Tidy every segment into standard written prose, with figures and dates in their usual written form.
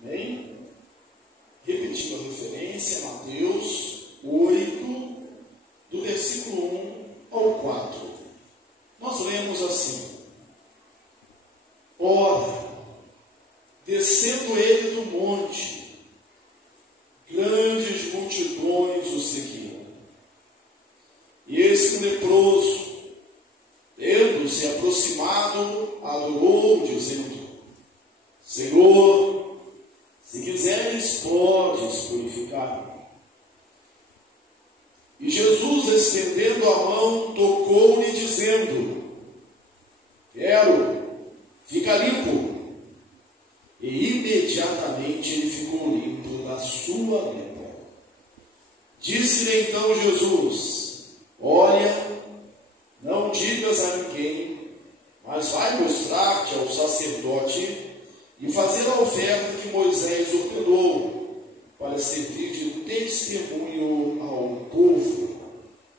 Amém? Repetindo a referência, Mateus 8, do versículo 1 ao 4. Nós lemos assim: Ora, descendo ele do monte, grandes multidões o seguiam. E eis que um leproso, tendo-se aproximado, adorou, dizendo: Senhor, se quiseres, podes purificar-me. E Jesus, estendendo a mão, tocou-lhe, dizendo: Quero, fica limpo. E imediatamente ele ficou limpo da sua lepra. Disse-lhe então Jesus: Olha, não digas a ninguém, mas vai mostrar-te ao sacerdote e fazer a oferta que Moisés ordenou, para servir de testemunho ao povo.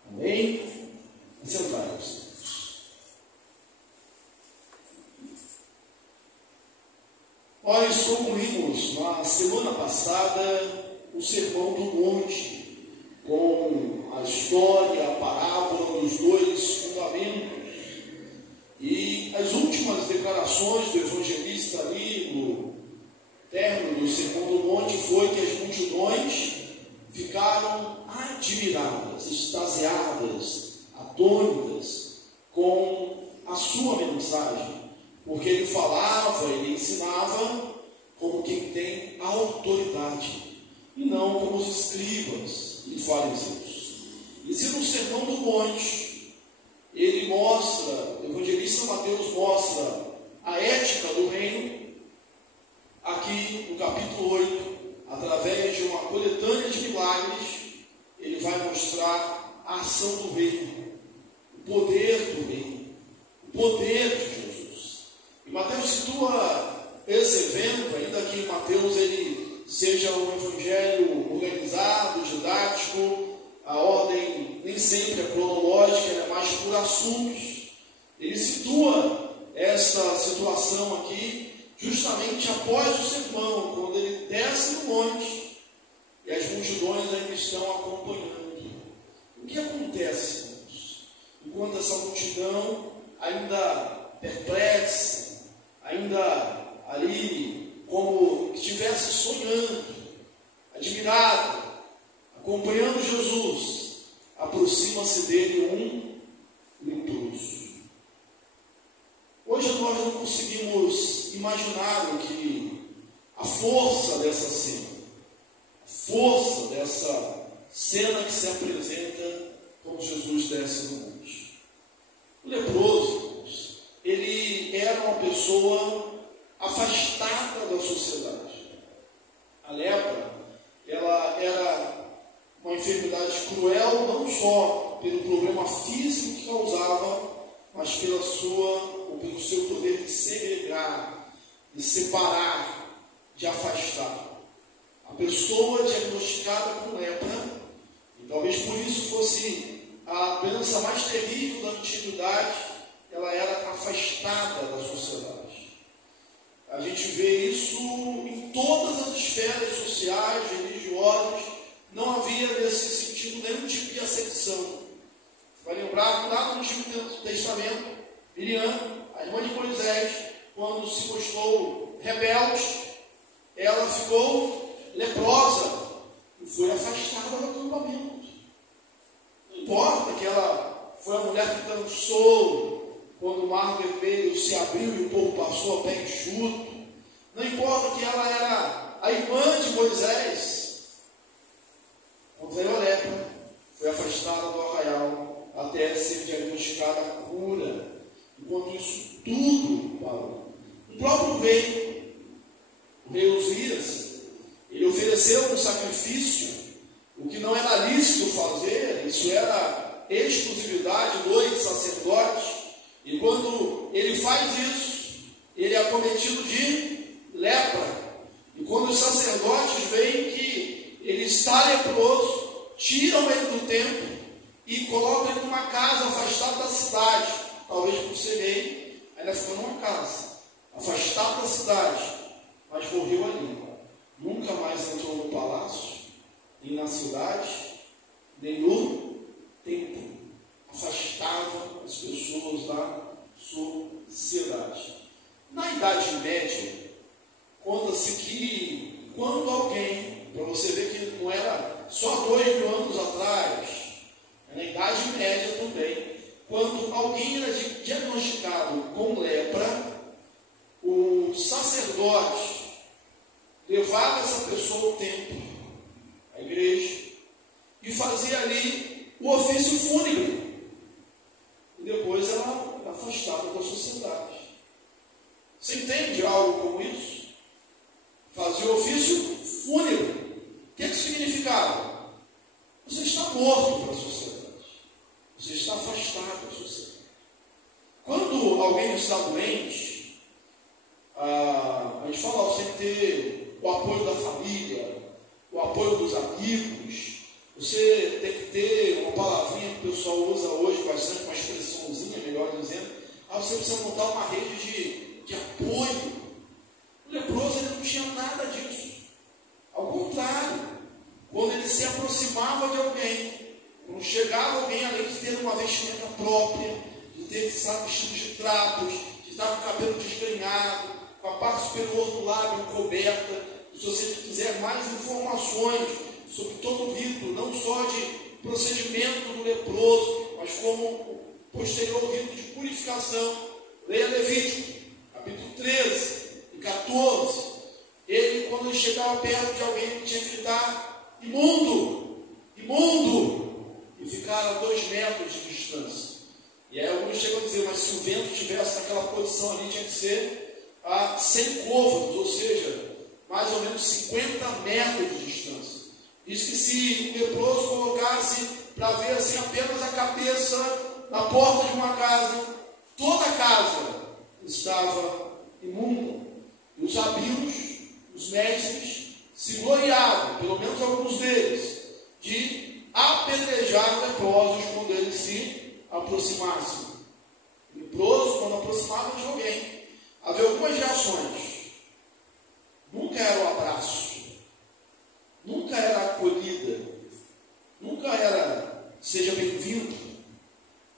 Amém? Sentai-vos. Nós concluímos na semana passada o Sermão do Monte, com a história, a parábola dos dois fundamentos. E as últimas declarações do evangelista ali no término do Sermão do Monte foi que as multidões ficaram admiradas, extasiadas, atônitas com a sua mensagem, porque ele falava, ele ensinava como quem tem autoridade, e não como os escribas e fariseus. E se no Sermão do Monte ele mostra, o evangelista Mateus mostra a ética do reino, aqui no capítulo 8, através de uma coletânea de milagres, ele vai mostrar a ação do reino, o poder do reino, o poder de Jesus. E Mateus situa esse evento, ainda que Mateus ele seja um evangelho organizado, didático, a ordem nem sempre é cronológica, é mais por assuntos. Ele situa essa situação aqui justamente após o sermão, quando ele desce no monte e as multidões ainda estão acompanhando. O que acontece, irmãos? Enquanto essa multidão ainda perplexa, ainda ali como que estivesse sonhando, admirado, acompanhando Jesus, aproxima-se dele um leproso. Hoje nós não conseguimos imaginar o que a força dessa cena, a força dessa cena que se apresenta quando Jesus desce no monte. O leproso, ele era uma pessoa afastada da sociedade. A lepra, ela era uma enfermidade cruel, não só pelo problema físico que causava, mas pelo seu poder de segregar, de separar, de afastar. A pessoa diagnosticada com lepra, e talvez por isso fosse a doença mais terrível da antiguidade, ela era afastada da sociedade. A gente vê isso em todas as esferas sociais, religiosas. Não havia nesse sentido nenhum tipo de acepção. Você vai lembrar que lá no Antigo Testamento, Miriam, a irmã de Moisés, quando se mostrou rebelde, ela ficou leprosa e foi afastada do acampamento. Não importa que ela foi a mulher que dançou quando o mar vermelho se abriu e o povo passou a pé enxuto. Não importa que ela era a irmã de Moisés. Quando veio a lepra, foi afastada do arraial até ser diagnosticada a cura. Enquanto isso tudo parou. O próprio rei, o rei Uzias, ele ofereceu um sacrifício, o que não era lícito fazer, isso era exclusividade dos sacerdotes. E quando ele faz isso, ele é acometido de lepra. E quando os sacerdotes veem que ele está leproso, tiram ele do templo e colocam ele numa casa afastada da cidade. Talvez por ser rei, ainda ficou numa casa, afastado da cidade, mas morreu ali. Idade Média, conta-se que quando alguém, para você ver que não era só 2000 anos atrás, na Idade Média também, quando alguém era diagnosticado com lepra, o sacerdote levava essa pessoa ao templo, à igreja, e fazia ali o ofício fúnebre. E depois ela era afastada da sociedade. Você entende algo como isso? Fazia o ofício fúnebre. O que significava? Você está morto para a sociedade. Você está afastado da sociedade. Quando alguém está doente, a gente fala, você tem que ter o apoio da família, o apoio dos amigos. Você tem que ter uma palavrinha que o pessoal usa hoje bastante, uma expressãozinha, melhor dizendo. Você precisa montar uma rede de apoio. O leproso ele não tinha nada disso. Ao contrário, quando ele se aproximava de alguém, quando chegava alguém, além de ter uma vestimenta própria, de ter estar vestido de trapos, de estar com o cabelo desgrenhado, com a parte superior do lábio coberta, se você quiser mais informações sobre todo o rito, não só de procedimento do leproso, mas como o posterior rito de purificação, leia Levítico, capítulo 13 e 14. Ele, quando ele chegava perto de alguém, ele tinha que gritar: imundo, imundo, e ficar a 2 metros de distância. E aí alguns chegam a dizer, mas se o vento estivesse naquela posição ali, tinha que ser a 100 côvados, ou seja, mais ou menos 50 metros de distância. Diz que se o leproso colocasse para ver assim apenas a cabeça na porta de uma casa, toda a casa estava imunda. E os rabinos, os mestres, se gloriavam, pelo menos alguns deles, de apedrejar leprosos quando eles se aproximassem. O leproso, quando aproximava de alguém, havia algumas reações. Nunca era o abraço, nunca era a acolhida, nunca era seja bem-vindo.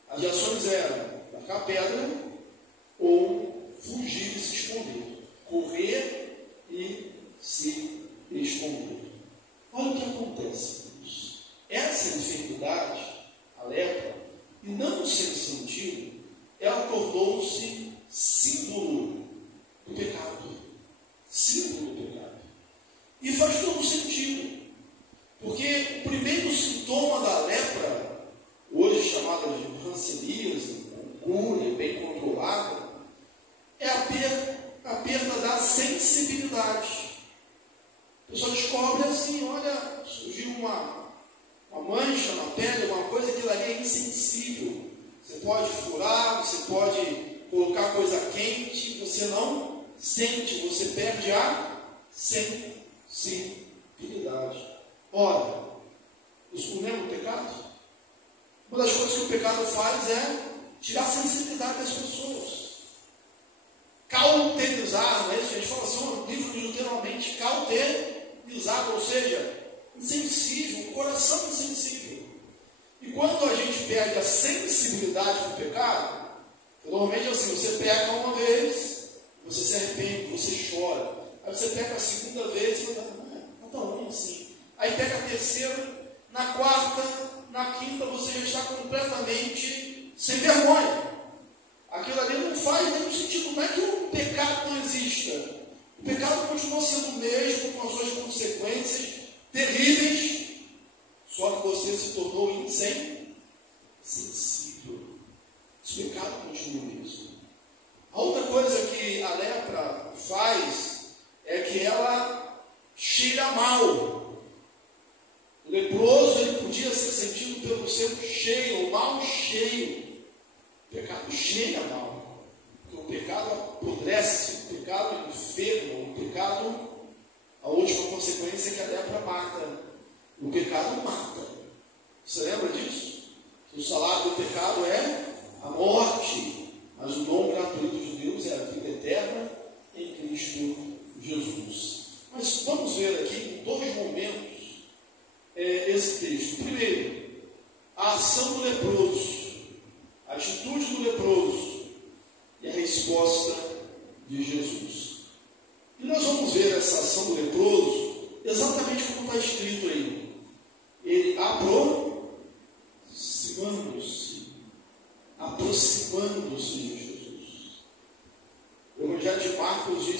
As reações eram tacar pedra ou fugir e se esconder, correr e se esconder. Olha o que acontece. Essa enfermidade, a lepra, e não sem sentido, ela tornou-se símbolo do pecado. Símbolo do pecado. E faz todo sentido. Porque o primeiro sintoma da lepra, hoje chamada de hanseníase, cura bem controlada, é a perda da sensibilidade. O pessoal descobre assim, olha, surgiu uma mancha na pele, uma coisa, aquilo ali é insensível. Você pode furar, você pode colocar coisa quente, você não sente, você perde a sensibilidade. Ora, isso não é um pecado? Uma das coisas que o pecado faz é tirar a sensibilidade das pessoas. Cauterizar, não é isso? A gente fala assim, um livro literalmente cauterizado, ou seja, insensível, um coração insensível. E quando a gente perde a sensibilidade do pecado, normalmente é assim, você peca uma vez, você se arrepende, você chora. Aí você peca a segunda vez, e você não está ruim assim. Aí pega a terceira, na quarta, na quinta, você já está completamente sem vergonha. Aquilo ali não faz nenhum sentido. Não é que o pecado não exista. O pecado continua sendo o mesmo, com as suas consequências terríveis, só que você se tornou insensível. Esse pecado continua mesmo. A outra coisa que a lepra faz é que ela cheira mal. O leproso ele podia ser sentido pelo seu cheiro, o mau cheiro. O pecado cheira mal. Porque o pecado apodrece, o pecado enferma, o pecado, a última consequência é que a lepra mata. O pecado mata. Você lembra disso? Que o salário do pecado é a morte, mas o dom gratuito de Deus é a vida eterna em Cristo Jesus. Mas vamos ver aqui em 2 momentos esse texto. Primeiro, a ação do leproso, a atitude do leproso e a resposta de Jesus. E nós vamos ver essa ação do leproso exatamente como está escrito aí. Ele aproximando-se de Jesus. O Evangelho de Marcos de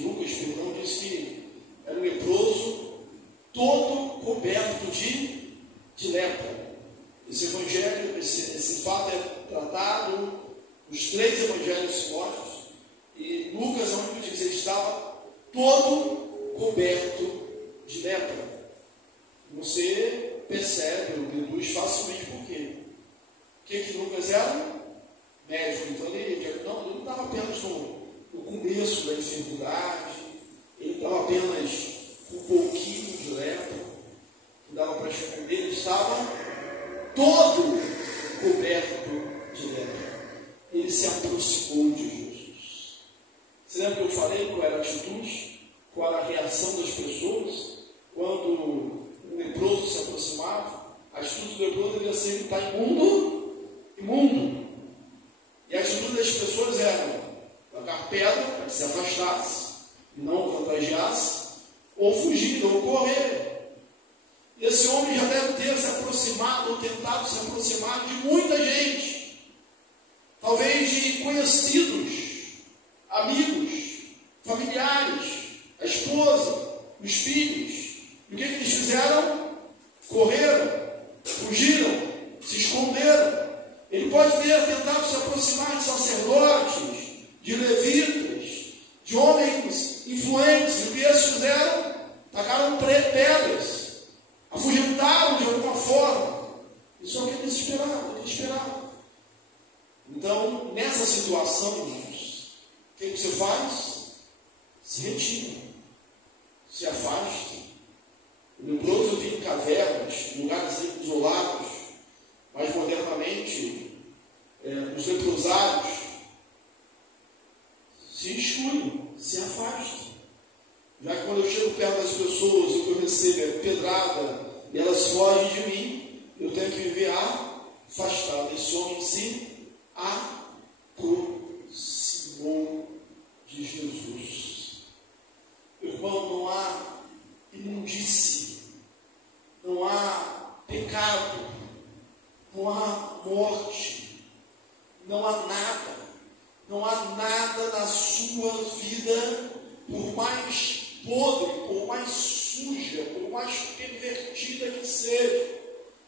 Lucas, diz que era um leproso todo coberto de lepra. Esse evangelho, esse fato é tratado nos 3 evangelhos sinóticos, e Lucas é o único que diz que ele estava todo coberto de lepra. Você percebe, ou deduz facilmente por quê. O que Lucas era? Médico. Então ele não estava apenas no começo da enfermidade, ele estava apenas com um pouquinho de lepra, que dava para esconder, ele estava todo coberto de lepra. Ele se aproximou de Jesus. Você lembra que eu falei qual era a atitude? Qual era a reação das pessoas quando o leproso se aproximava? A atitude do leproso devia ser: ele está imundo. E a atitude das pessoas era tacar pedra para que se afastasse e não contagiasse, ou fugir, ou correr. Esse homem já deve ter se aproximado, ou tentado se aproximar de muita gente, talvez de conhecidos, amigos, familiares, a esposa, os filhos. E o que eles fizeram? Correram, fugiram, se esconderam. Ele pode ter tentado se aproximar de sacerdotes, de levitas, de homens influentes. E o que eles fizeram? Tacaram pedras, afugentaram de alguma forma. Isso é o que eles esperavam. Então, nessa situação, irmãos, o que você faz? Se retira, se afasta. O leproso vive em cavernas, lugares isolados. Mas modernamente, os leprosários se excluem, se afastam. Já que quando eu chego perto das pessoas, o que eu recebo é pedrada e elas fogem de mim, eu tenho que viver afastado. Esse homem se aproximou de Jesus. Irmão, não há imundície, não há pecado, não há morte, não há nada na sua vida, por mais podre, por mais suja, por mais pervertida que seja,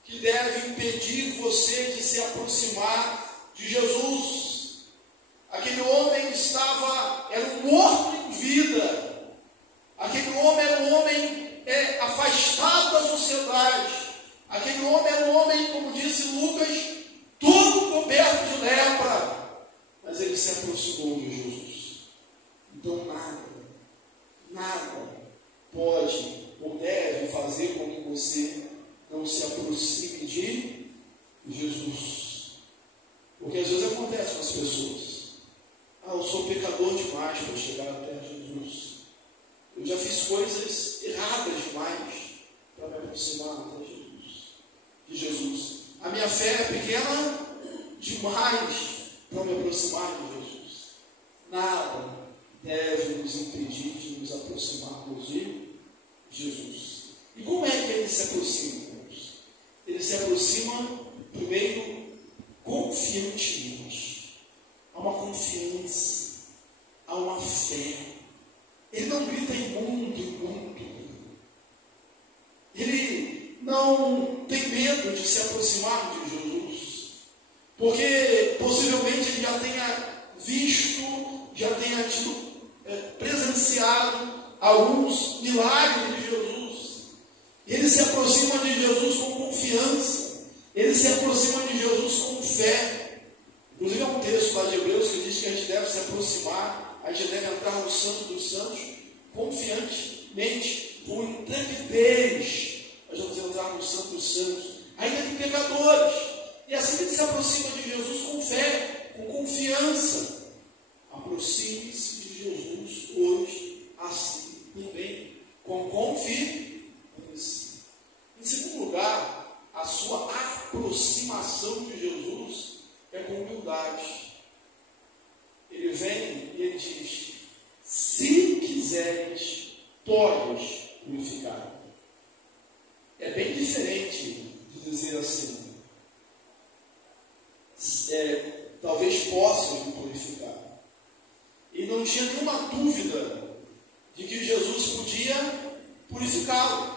que deve impedir você de se aproximar de Jesus. Aquele homem era um morto em vida. Aquele homem era um homem afastado da sociedade. Aquele homem era um homem, como disse Lucas, todo coberto de lepra. Mas ele se aproximou de Jesus. Então nada pode ou deve fazer com que você não se aproxime de Jesus. Porque às vezes acontece com as pessoas: eu sou pecador demais para chegar até Jesus. Eu já fiz coisas erradas demais para me aproximar de Jesus. A minha fé é pequena demais para me aproximar de Jesus. Nada deve nos impedir de nos aproximarmos de Jesus. E como é que ele se aproxima, irmãos? Ele se aproxima, primeiro, confiantemente. Há uma confiança, há uma fé. Ele não grita imundo, imundo. Ele não tem medo de se aproximar de Jesus, porque possivelmente ele já tenha visto, já tenha presenciado alguns milagres de Jesus. Ele se aproxima de Jesus com confiança, ele se aproxima de Jesus com fé. Inclusive há um texto lá de Hebreus que diz que a gente deve se aproximar, a gente deve entrar no Santo dos Santos confiantemente, com intrepidez. Nós vamos entrar no Santo dos Santos, ainda de pecadores. E assim ele se aproxima de Jesus com fé, com confiança. Aproxime-se de Jesus hoje, assim também, com confiança. Em segundo lugar, a sua aproximação de Jesus é com humildade. Ele vem e ele diz: togas purificaram. É bem diferente de dizer assim, talvez possas me purificar. E não tinha nenhuma dúvida de que Jesus podia purificá-lo.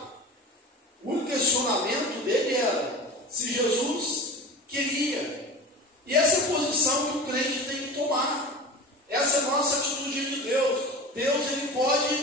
O único questionamento dele era se Jesus queria. E essa é a posição que o crente tem que tomar. Essa é a nossa atitude de Deus. Deus, Ele pode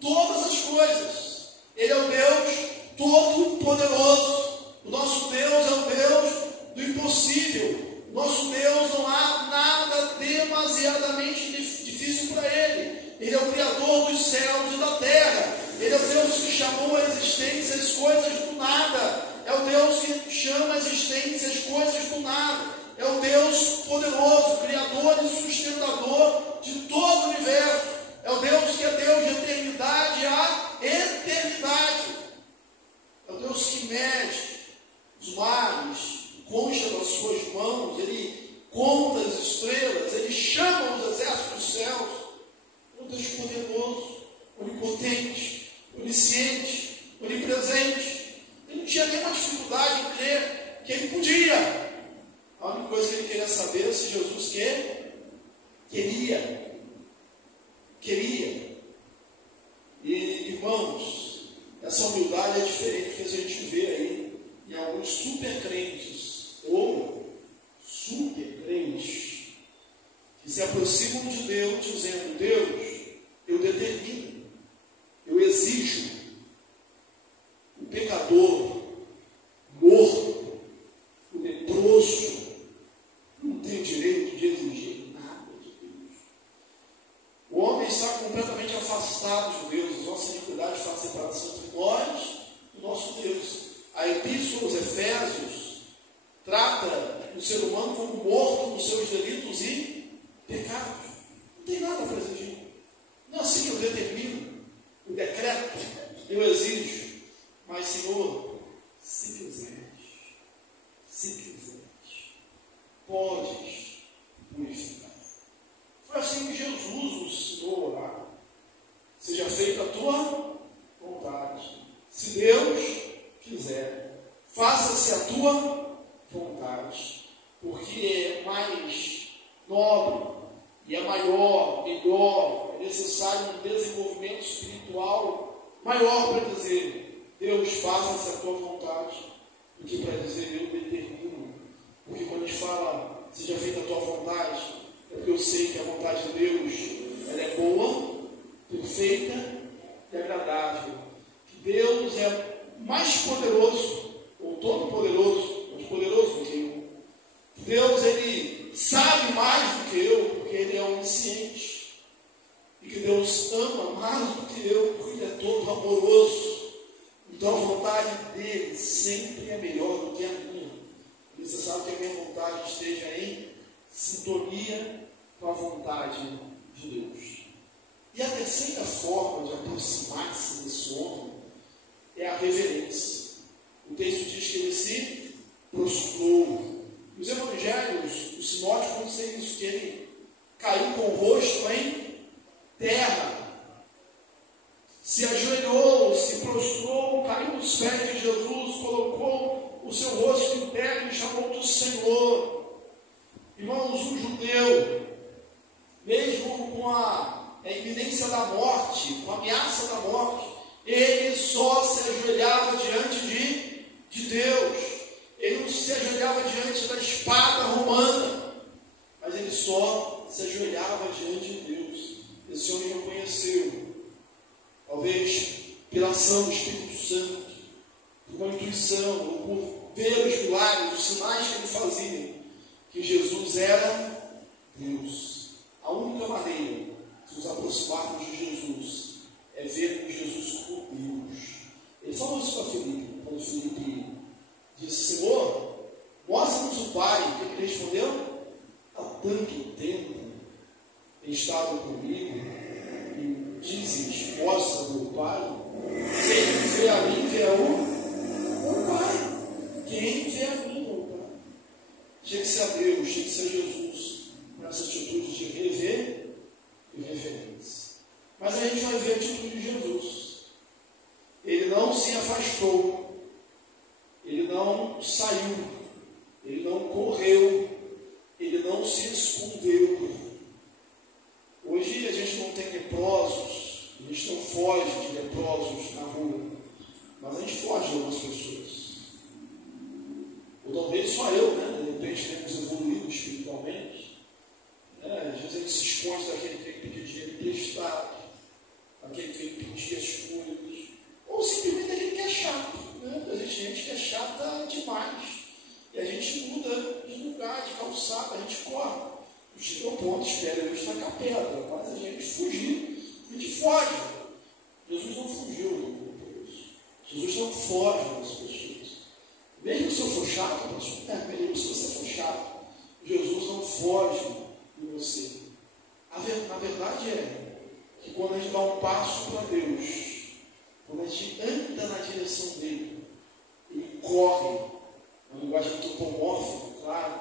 todas as coisas. Ele é o Deus Todo-Poderoso. O nosso Deus é o Deus do impossível. Nosso Deus, não há nada demasiadamente difícil para Ele. Ele é o Criador dos céus e da terra. Ele é o Deus que chamou a existência as coisas do nada. É o Deus que chama a existência as coisas do nada. É o Deus poderoso, Criador e sustentador de todo o universo. É o Deus que é Deus de eternidade a eternidade. É o Deus que mede os mares, consta das suas mãos, Ele conta as estrelas, Ele chama os exércitos dos céus. É um Deus poderoso, onipotente, onisciente, onipresente. Ele não tinha nenhuma dificuldade em crer que Ele podia. A única coisa que Ele queria saber é se Jesus queria. E, irmãos, essa humildade é diferente do que a gente vê aí em alguns super crentes ou super crentes que se aproximam de Deus dizendo: Deus, eu determino, eu exijo. O pecador, morto, o leproso não tem direito de exigir nada de Deus. O homem está completamente afastado de Deus. Nossa iniquidade faz separação entre nós e o nosso Deus. A Epístola aos Efésios trata o ser humano como morto nos seus delitos e pecados. Não tem nada para exigir. Não é assim que eu determino, o decreto, eu exijo. Mas, Senhor, se quiseres, podes purificar. Foi assim que Jesus nos ensinou a orar. Seja feita a tua vontade. Se Deus quiser, faça-se a tua vontade. Porque é mais nobre, e é maior, melhor, é necessário um desenvolvimento espiritual maior para dizer: Deus, faça-se a tua vontade, do que para dizer: eu determino. Porque quando a gente fala, seja feita a tua vontade, é porque eu sei que a vontade de Deus, ela é boa, perfeita e agradável. Que Deus é mais poderoso, ou todo-poderoso, mais poderoso do que eu. Que Deus, Ele sabe mais do que eu, porque Ele é onisciente. E que Deus ama mais do que eu, porque Ele é todo amoroso. Então a vontade dele sempre é melhor do que a minha. É necessário que a minha vontade esteja em sintonia com a vontade de Deus. E a terceira forma de aproximar-se desse homem é a reverência. O texto diz que ele se prostrou. Os evangelhos, os sinóticos vão dizer isso, que ele caiu com o rosto em terra. Se ajoelhou, se prostrou, caiu nos pés de Jesus, colocou o seu rosto em terra e chamou do Senhor. Irmãos, um judeu, mesmo com a iminência da morte, com a ameaça da morte, ele só se ajoelhava diante de Deus. Ele não se ajoelhava diante da espada romana, mas ele só se ajoelhava diante de Deus. Esse homem reconheceu, talvez pela ação do Espírito Santo, por uma intuição, ou por ver os milagres, os sinais que ele fazia, que Jesus era Deus. A única maneira de nos aproximarmos de Jesus é vermos Jesus como Deus. Ele falou isso para Filipe, quando Filipe disse: Senhor, mostra-nos o Pai. O que ele respondeu? Há tanto tempo tem estado comigo e dizes: mostra-me o Pai. Quem vê a mim vê o Pai. Quem vê a mim o Pai. Tinha que ser a Deus, tinha que ser Jesus, nessa atitude de rever e reverência. Mas a gente vai ver a atitude de Jesus. se afastou, ele não saiu, ele não correu, ele não se escondeu. Hoje a gente não tem leprosos, a gente não foge de leprosos na rua, mas a gente foge de algumas pessoas. Ou talvez só eu, né? De repente temos evoluído espiritualmente. Às vezes a gente se esconde daquele que tem que pedir dinheiro emprestado, daquele que tem que pedir as coisas, ou simplesmente daquele que é chato. Existe gente que é chata demais, e a gente muda de lugar, de calçada, a gente corre. Chega ao ponto, espera eu estacar pedra, faz a gente fugir, a gente foge. Jesus não fugiu do isso. Jesus não foge das pessoas. Mesmo se eu for chato, mesmo se você for chato, Jesus não foge de você. Na verdade é que quando a gente dá um passo para Deus, quando a gente anda na direção dele, ele corre, na linguagem antropomórfica, claro,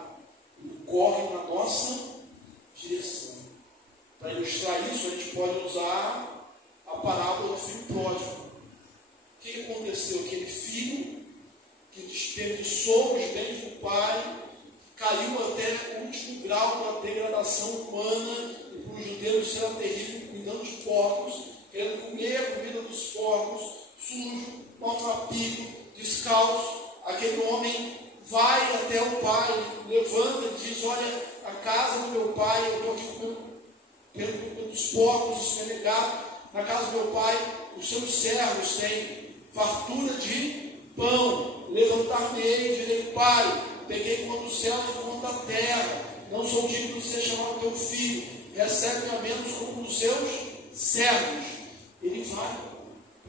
ele corre na nossa direção. Para ilustrar isso, a gente pode usar a parábola do filho pródigo. O que aconteceu? Aquele filho que desperdiçou os bens do pai, caiu até o último grau da degradação humana, e para os judeus isso era terrível, cuidando de porcos, querendo comer a comida dos porcos, sujo, maltrapilho, descalço. Aquele homem vai até o pai, levanta e diz: olha, a casa do meu pai, eu estou aqui comendo dos porcos, isso é negado. Na casa do meu pai, os seus servos têm fartura de pão. Levantar-me-ei e direi: Pai, peguei quanto os céus e quanto a terra, não sou digno de ser chamado teu filho, recebe-me a menos como um dos seus servos. Ele vai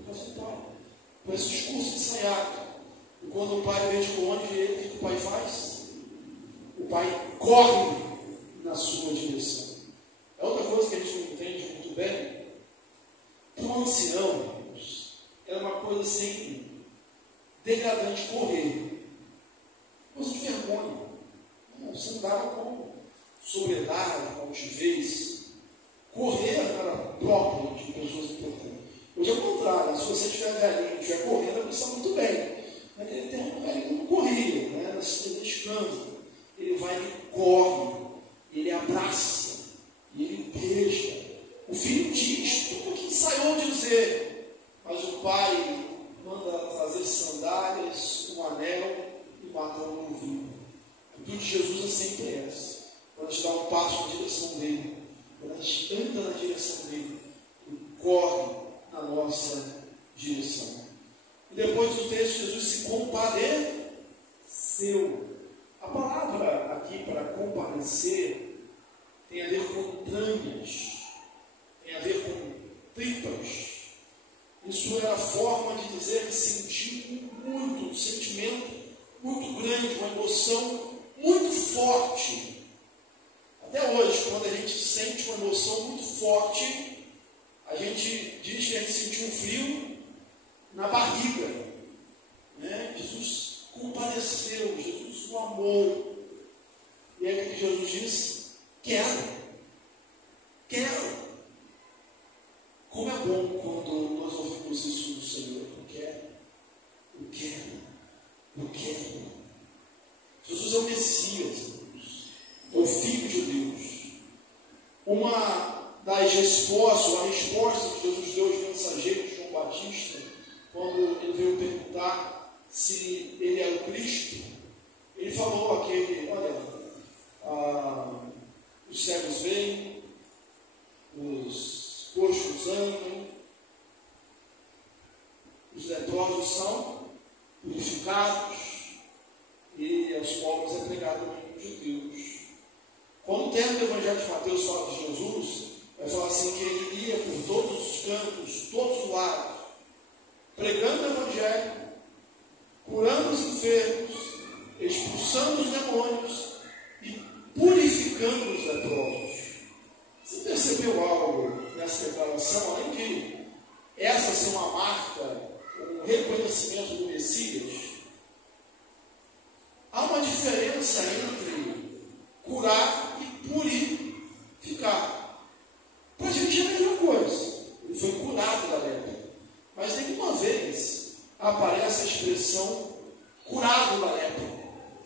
para o pai, com esse discurso ensaiado. E quando o pai vê de longe ele, o que o pai faz? O pai corre na sua direção. É outra coisa que a gente não entende muito bem. Para um ancião, é uma coisa assim, degradante correr. Coisa de vergonha. Você não dava com sobriedade, com altivez. Correr era próprio de pessoas importantes. Hoje é o contrário. Se você estiver velhinho e estiver correndo, vai pensar muito bem. Mas ele tem um velho que não corria, né? Descansa. Ele vai, ele corre, ele abraça, ele beija. O filho diz tudo o que ensaiou dizer, mas o pai manda trazer sandálias, um anel e matar um novinho. A atitude de Jesus é sempre essa. Quando a gente dá um passo na direção dele, quando a gente anda na direção dele, ele corre na nossa direção. E depois do texto, Jesus se compadeceu. A palavra aqui para compadecer tem a ver com entranhas, tem a ver com tripas. Isso é a forma de dizer que sentiu muito, um sentimento muito grande, uma emoção muito forte. Até hoje, quando a gente sente uma emoção muito forte, a gente diz que a gente sentiu um frio na barriga. Jesus compadeceu, Jesus o amou. E aí o que Jesus disse? Quero. Como é bom quando nós ouvimos isso do Senhor. Eu quero. Jesus é o Messias, é o Filho de Deus. Uma das respostas, a resposta que Jesus deu aos mensageiros de João Batista, quando ele veio perguntar se ele era o Cristo, ele falou aquele: olha, os cegos veem, os coxos andam, os leprosos são purificados e aos pobres é pregado o reino de Deus. Quando o termo do Evangelho de Mateus fala de Jesus, vai falar assim que ele ia por todos os cantos, todos os lados, pregando o Evangelho, curando os enfermos, expulsando os demônios e purificando os leprosos. Você percebeu algo nessa declaração? Além de essa ser uma marca, um reconhecimento do Messias, há uma diferença entre curar e purificar. Para a gente é a mesma coisa. Ele foi curado da lepra. Mas nenhuma vez a expressão curado da lepra,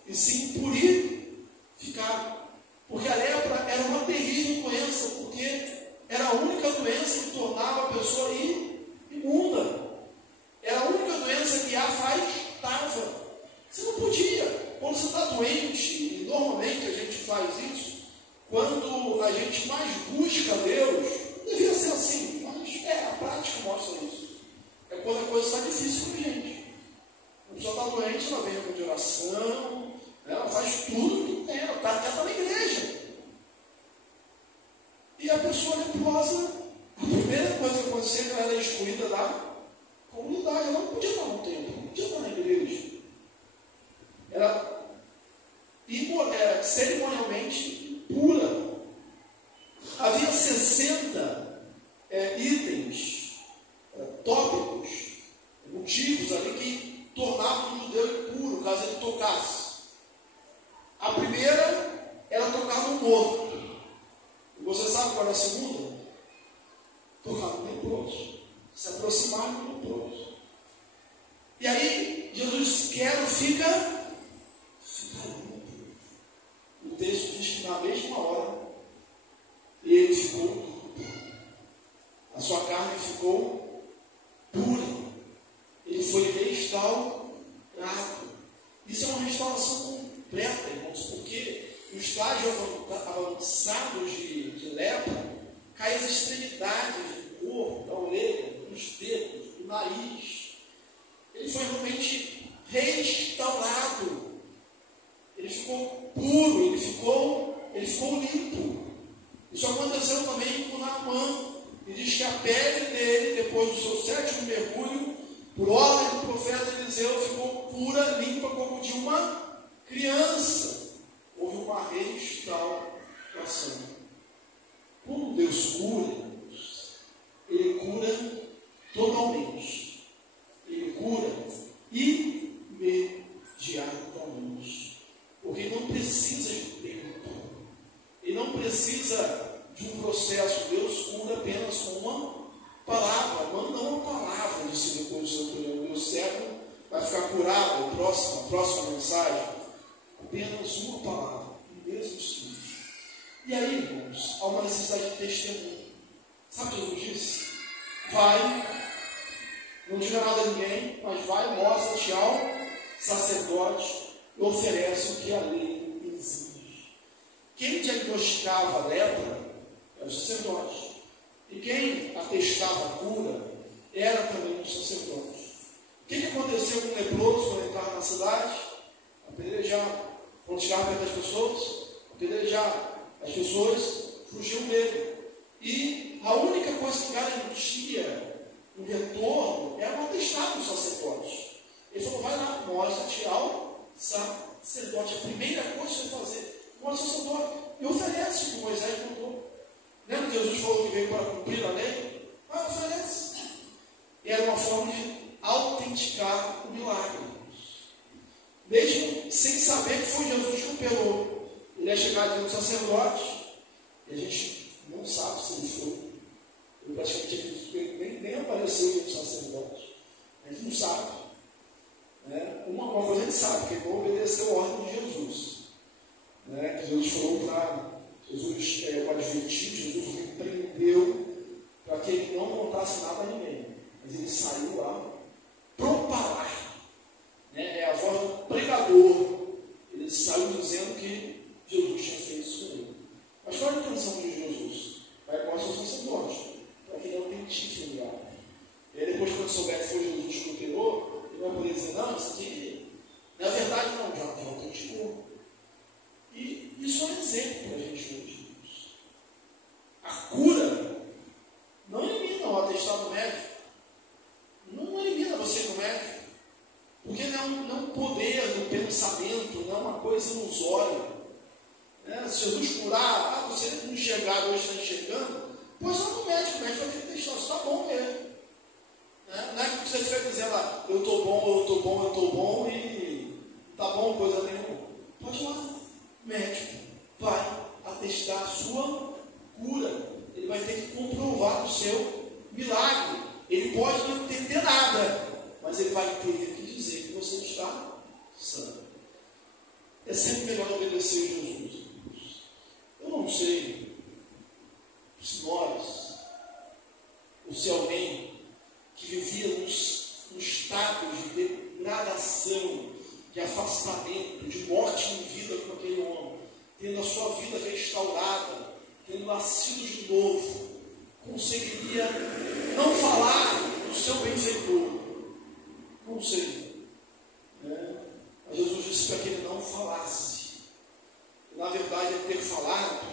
e sim purificado. Porque a lepra era uma terrível doença, porque era a única doença que tornava a pessoa imunda. Era a única doença que a afastava. Você não podia. Quando você está doente, e normalmente a gente faz isso, quando a gente mais busca Deus, devia ser assim, mas a prática mostra isso. É quando a coisa está difícil para a gente. A pessoa está doente, ela vem com de oração, ela faz tudo que tem, ela está na igreja. E a pessoa leprosa, a primeira coisa que acontecia é que ela era excluída da comunidade. Ela não podia estar no templo, não podia estar na igreja. Era cerimonialmente impura. Havia 60 itens, tópicos, motivos ali que tornavam o judeu impuro, caso ele tocasse. A primeira era tocar no morto. E você sabe qual era a segunda? Tocar no leproso. Se aproximar do leproso. E aí, Jesus disse: quero, fica limpo. O texto diz que na mesma hora, ele ficou limpo. A sua carne ficou pura. Ele foi restaurado. Isso é uma restauração completa, irmãos, porque no estágio avançado de lepra, cai as extremidades do corpo, da orelha, dos dedos, do nariz. Ele foi realmente restaurado. Ele ficou puro, ele ficou limpo. Isso aconteceu também com Naamã. E diz que a pele dele, depois do seu 7º mergulho, por ordem do profeta Eliseu, ficou pura, limpa, como de uma criança. Houve uma restauração. Quando Deus cura, Ele cura totalmente. Ele cura imediatamente. Porque Ele não precisa de tempo. Ele não precisa de um processo. Deus cura apenas com uma palavra. Manda uma palavra, disse depois do seu problema. O meu cego vai ficar curado. A próxima mensagem. Apenas uma palavra. O mesmo Espírito. E aí, irmãos, há uma necessidade de testemunho. Sabe o que Jesus disse? Vai, não diga nada a ninguém, mas vai, mostra-te ao sacerdote e oferece o que a lei exige. Quem diagnosticava a lepra era o sacerdote. E quem atestava a cura era também o sacerdote. O que aconteceu com o leproso quando ele estava na cidade? Apedrejado. Quando chegava perto das pessoas, apedrejado. As pessoas fugiam dele. E a única coisa que garantia o retorno era o atestado do sacerdote. Ele falou: vai lá, mostra-te ao sacerdote. A primeira coisa que você vai fazer, mostra ao sacerdote. E oferece o que Moisés mandou. Lembra que Jesus falou que veio para cumprir a lei? Oferece. E era uma forma de autenticar o milagre. Mesmo sem saber que foi Jesus que operou. Ele ia chegar diante do sacerdote, e a gente não sabe se ele foi. Eu praticamente acredito que ele nem apareceu diante do sacerdote. A gente não sabe. Né? Uma coisa a gente sabe, que ele não obedeceu a ordem de Jesus. Né? Que Jesus falou para Jesus, para advertir, Jesus repreendeu para que ele não contasse nada a ninguém. Mas ele saiu a propalar. Né? É a voz do pregador. Ele saiu dizendo que Jesus tinha feito isso com ele. Mas qual é a intenção de Jesus? Vai mostrar o sacerdote, para que ele autentique o milagre. E aí depois, quando souber que foi Jesus que operou, ele vai poder dizer: não, isso aqui, na verdade, não, já autenticou. E isso é um exemplo para a gente hoje. A cura não elimina o atestado médico. Não elimina você do médico. Porque não é um poder do pensamento, não é uma coisa ilusória. Se Jesus curar, você não enxergar, hoje está enxergando, pois não no médico, o médico vai ter que testar, isso está bom mesmo. Não é que você vai dizer lá: eu estou bom e está bom, coisa nenhuma. Pode ir lá, o médico vai atestar a sua cura. Ele vai ter que comprovar o seu milagre. Ele pode não entender nada, mas ele vai ter que dizer. dizer que você está sã. É sempre melhor obedecer a Jesus. Eu não sei se nós, ou se alguém que vivia num estado de degradação, de afastamento, de morte em vida com aquele homem, tendo a sua vida restaurada, tendo nascido de novo, conseguiria não falar do seu benfeitor. Não sei. Mas Jesus disse para que ele não falasse. E, na verdade, ele ter falado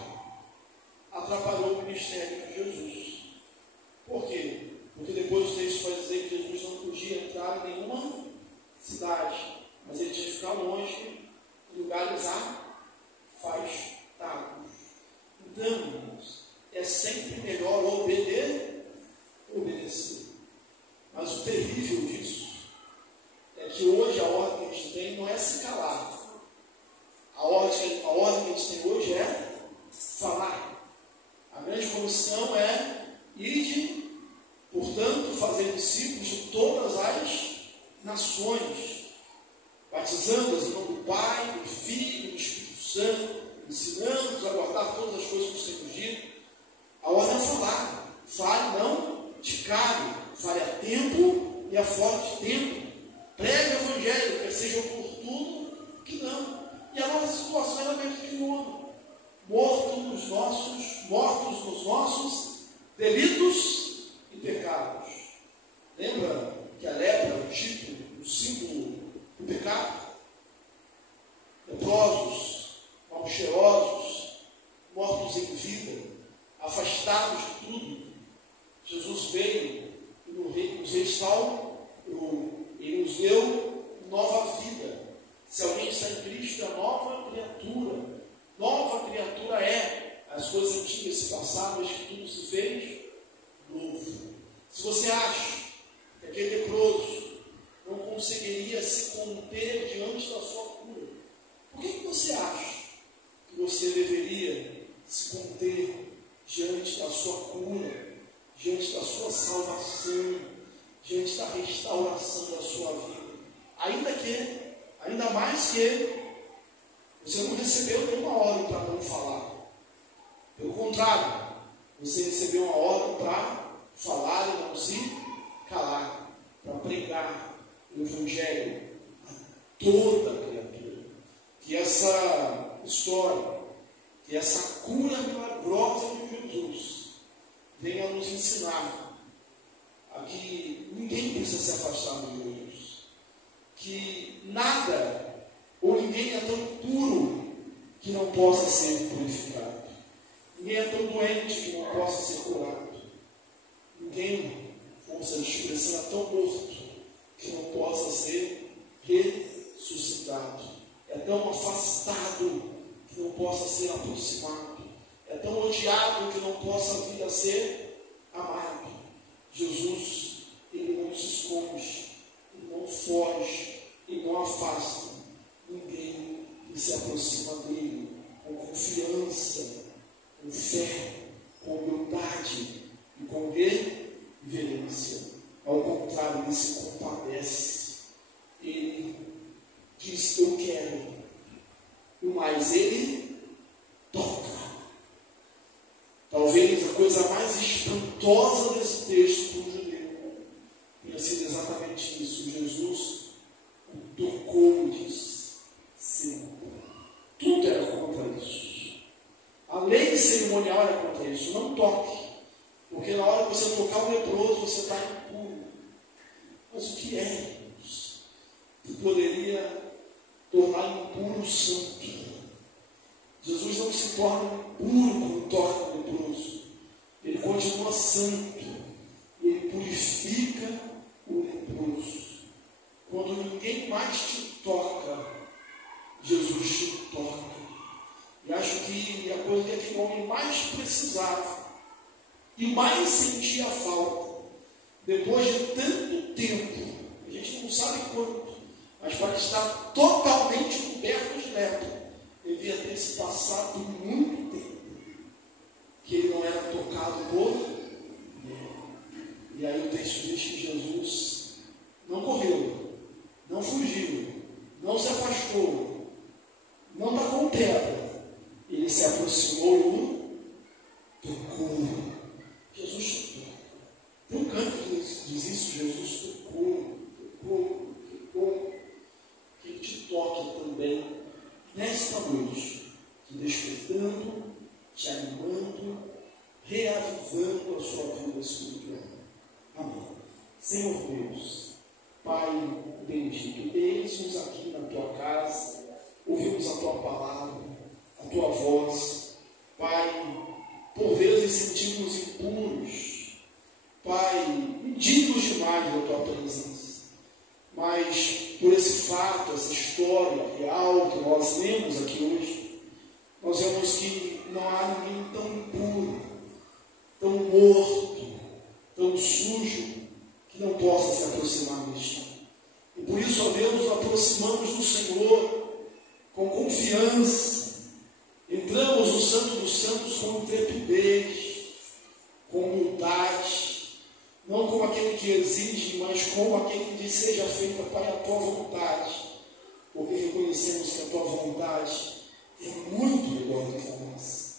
atrapalhou o ministério de Jesus. Por quê? Porque depois o texto vai dizer que Jesus não podia entrar em nenhuma cidade, mas ele tinha que ficar longe, em lugares afastados. Então, irmãos, é sempre melhor obedecer. Mas o terrível disso é que hoje a ordem que a gente tem não é se calar. A ordem que a gente tem hoje é falar. A grande comissão é ide, portanto, fazer discípulos de todas as nações, batizando-os em nome do Pai, do Filho e do Espírito Santo, ensinando-os a guardar todas as coisas que o Senhor nos dito. A ordem é falar. Fale, não te cale. Fale a tempo e a fora de tempo. Pregue o Evangelho, quer seja oportuno, que não. E a nossa situação é a mesma que o homem. Mortos nos nossos delitos e pecados. Lembra que a lepra, o título, o símbolo do pecado? Leprosos, mal cheirosos, mortos em vida, afastados de tudo. Jesus veio e nos restaurou, e nos deu nova vida. Se alguém está em Cristo, é nova criatura. Nova criatura é. As coisas antigas se passaram, mas que tudo se fez novo. Se você acha que aquele leproso não conseguiria se conter diante da sua cura, por que você acha que você deveria se conter diante da sua cura, diante da sua salvação, diante da restauração da sua vida? Ainda mais que você não recebeu nenhuma ordem para não falar. Pelo contrário, você recebeu uma ordem para falar e não se calar, para pregar o Evangelho a toda criatura. Que essa história, que essa cura milagrosa de Jesus venha nos ensinar a que ninguém precisa se afastar de Jesus, que nada ou ninguém é tão puro que não possa ser purificado, ninguém é tão doente que não possa ser curado, ninguém, força de expressão, é tão morto que não possa ser ressuscitado, é tão afastado que não possa ser aproximado, é tão odiado que não possa vir a ser amado. Jesus, ele não se esconde, ele não foge, ele não afasta ninguém que se aproxima dele com confiança, com fé, com humildade e com reverência. Ao contrário, ele se compadece. Ele diz: eu quero. Mas ele toca. Talvez a coisa mais espantosa desse texto para o judeu tenha sido exatamente isso. Jesus o tocou e disse: sim. Tudo era contra isso. A lei cerimonial era contra isso. Não toque. Porque na hora que você tocar o leproso, você está impuro. Mas o que é, irmãos, que poderia tornar impuro o santo? Jesus não se torna impuro quando toca o leproso. Ele continua santo. Ele purifica o leproso. Quando ninguém mais te toca, Jesus te toca. E acho que a coisa que aquele homem mais precisava e mais sentia falta, depois de tanto tempo, a gente não sabe quanto, mas para estar totalmente coberto de lepra, devia ter se passado muito tempo, que ele não era tocado por ele. E aí o texto diz que Jesus não correu, não fugiu, não se afastou, não tacou pedra. Ele se aproximou e o tocou. Jesus tocou. Tem um canto que diz isso: Jesus tocou. Que Ele te toque também nesta noite, te despertando, te animando, reavivando a sua vida espiritual. Amém. Senhor Deus, Pai bendito, eis-nos aqui na Tua casa, ouvimos a Tua palavra, a Tua voz. Pai, por vezes sentimos impuros, Pai, indignos demais da Tua presença. Mas por esse fato, essa história real que nós lemos aqui hoje, nós vemos que não há ninguém tão impuro, tão morto, tão sujo, que não possa se aproximar disto. E por isso, ó Deus, nos aproximamos do Senhor com confiança, entramos no Santo dos Santos com intrepidez, com humildade, não como aquele que exige, mas como aquele que diz: seja feita, Pai, a Tua vontade, porque reconhecemos que a Tua vontade é muito melhor do que a nossa.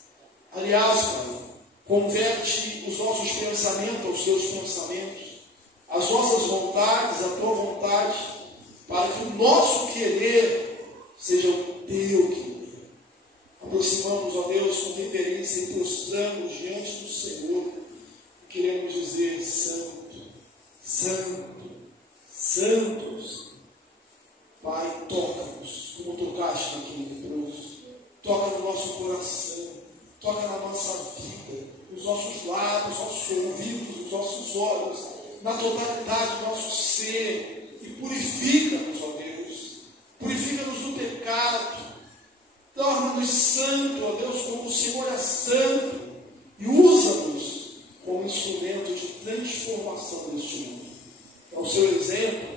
Aliás, Pai, converte os nossos pensamentos aos Teus pensamentos, as nossas vontades à Tua vontade, para que o nosso querer seja o Teu querer. Aproximamos, ó Deus, com reverência e prostramos diante do Senhor. Queremos dizer: Santo, Santo, Santos. Pai, toca-nos, como tocaste naquele leproso. Toca no nosso coração, toca na nossa vida, nos nossos lábios, nossos ouvidos, nos nossos olhos, na totalidade do nosso ser. E purifica-nos, ó Deus. Purifica-nos do pecado. Torna-nos santo, ó Deus, como o Senhor é santo. E usa-nos como instrumento de transformação deste mundo. Ao seu exemplo,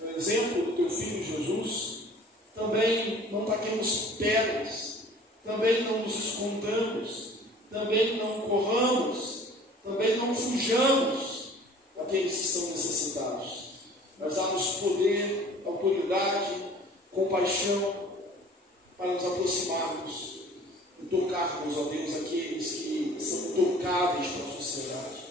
o exemplo do Teu Filho Jesus, também não taquemos pedras, também não nos escondamos, também não corramos, também não fujamos daqueles que estão necessitados, mas dá-nos poder, autoridade, compaixão, para nos aproximarmos e tocarmos, ó Deus, aqueles que são intocáveis para a sociedade.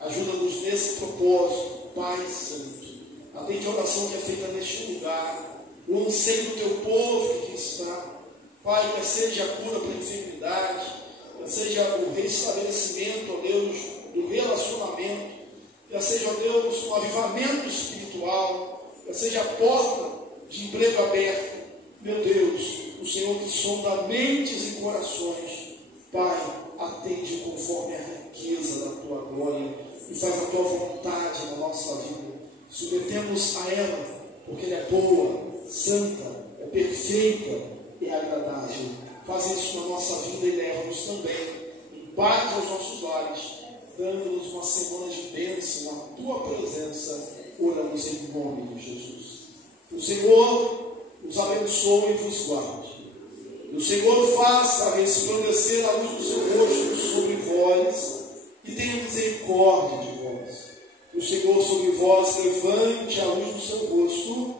Ajuda-nos nesse propósito, Pai Santo. Atende a oração que é feita neste lugar, o anseio do Teu povo que aqui está. Pai, quer seja a cura para a enfermidade, quer seja o restabelecimento, ó Deus, do relacionamento, quer seja, ó Deus, um avivamento espiritual, quer seja a porta de emprego aberta. Meu Deus, o Senhor que sonda mentes e corações, Pai, atende conforme a riqueza da Tua glória e faz a Tua vontade na nossa vida. Submetemos a ela, porque ela é boa, santa, é perfeita e agradável. Faz isso na nossa vida e leva-nos também em paz aos nossos lares, dando-nos uma semana de bênção na Tua presença. Oramos em nome de Jesus. O Senhor os abençoe e vos guarde. O Senhor faça resplandecer a luz do Seu rosto sobre vós e tenha misericórdia de vós. O Senhor sobre vós levante a luz do Seu rosto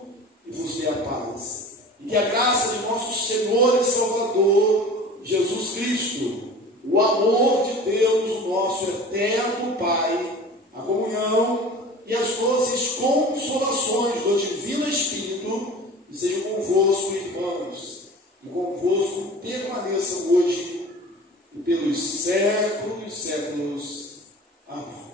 e vos dê a paz. E que a graça de nosso Senhor e Salvador, Jesus Cristo, o amor de Deus, o nosso eterno Pai, a comunhão e as doces consolações do Divino Espírito sejam convosco, irmãos, e convosco permaneçam hoje e pelos séculos. Amém.